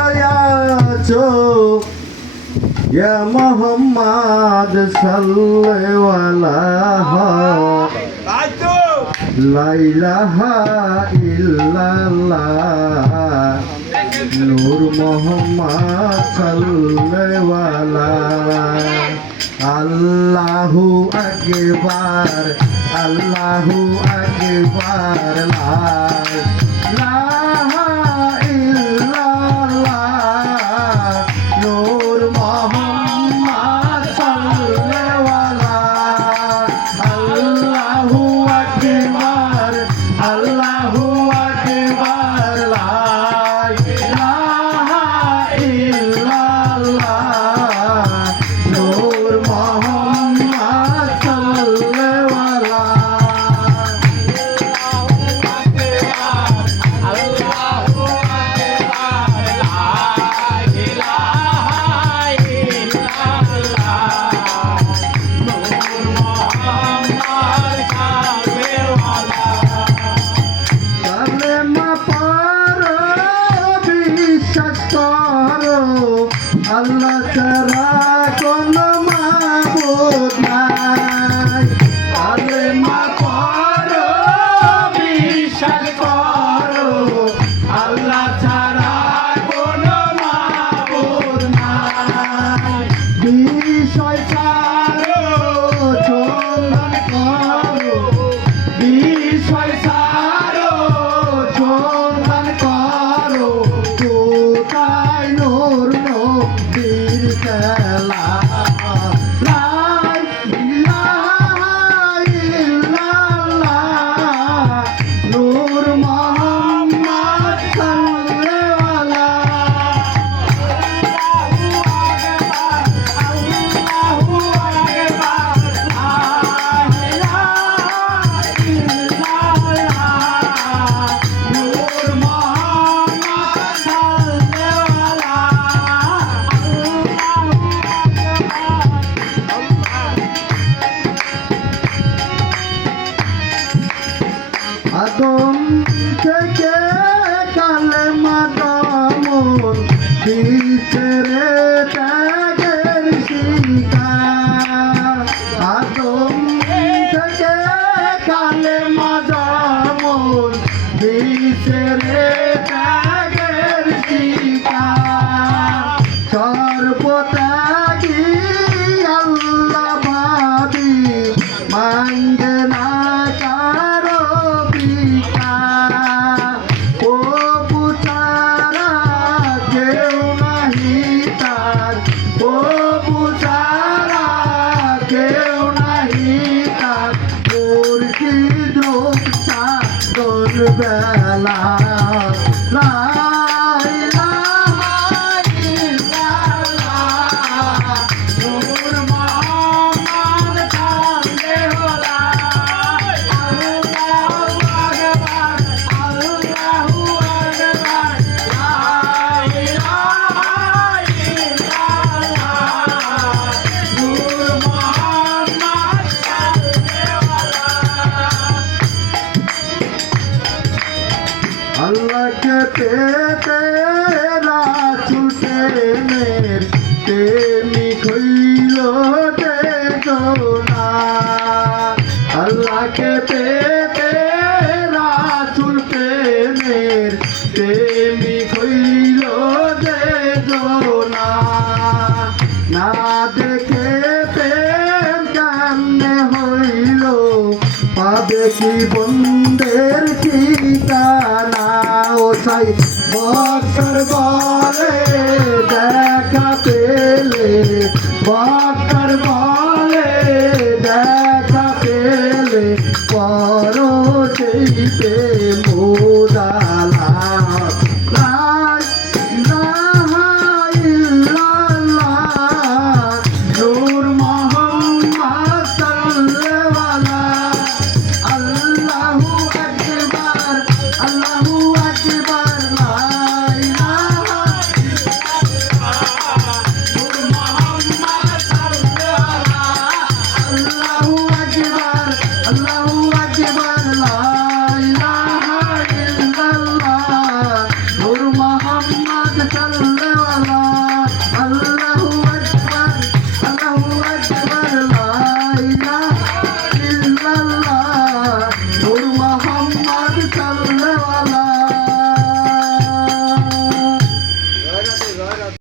আছো ইয়া মুহাম্মদ সাল্লাল্লাহু লা ইলাহা ইল্লাল্লাহ নূর মুহাম্মদ সাল্লাল্লাহু আল্লাহু আকবার আল্লাহু আকবার লা ইলাহা ইল্লাল্লাহ নূর মুহাম্মদ সাল্লাল্লাহু আল্লাহু আকবার আল্লাহু আকবার লা ইলাহা ইল্লাল্লাহ নূর মুহাম্মদ আল্লাহ ছাড়া কোনো মাবুদ নাই কালেমা পড়ো বিশ্বাস করো আল্লাহ ছাড়া কোনো মাবুদ নাই বিষয় ছাড়ো চন্দন করো বিষয় ছাড়ো চন্দন করো কোথায় নূর নবীর খেলা লা ইলাহা ইল্লাল্লাহ নূর মুহাম্মদ সাল্লাল্লাহু আদম থেকে কালেমা দমন দিছে রে ত্যাগের শিকার আদম থেকে কালেমা দমন দিছে রে ত্যাগের শিকার সর্বত্যাগী আল্লাহ ভাবি মাঙ্গে না বেলা লা ইলাহা ইল্লাল্লাহ নূর মুহাম্মদ সাল্লাল্লাহু আল্লাহু আকবার আল্লাহু আকবার লা ইলাহা ইল্লাল্লাহ নূর মুহাম্মদ সাল্লাল্লাহু अल्लाह के तेरा छूटे मेर तेनी खुलो दे दोना अल्लाह के तेरा छूटे मेर तेनी खुलो दे दोना ना देखे प्रेम कामने होइलो पाबे की बंदेर ঠিকানা ও সাই বক্সর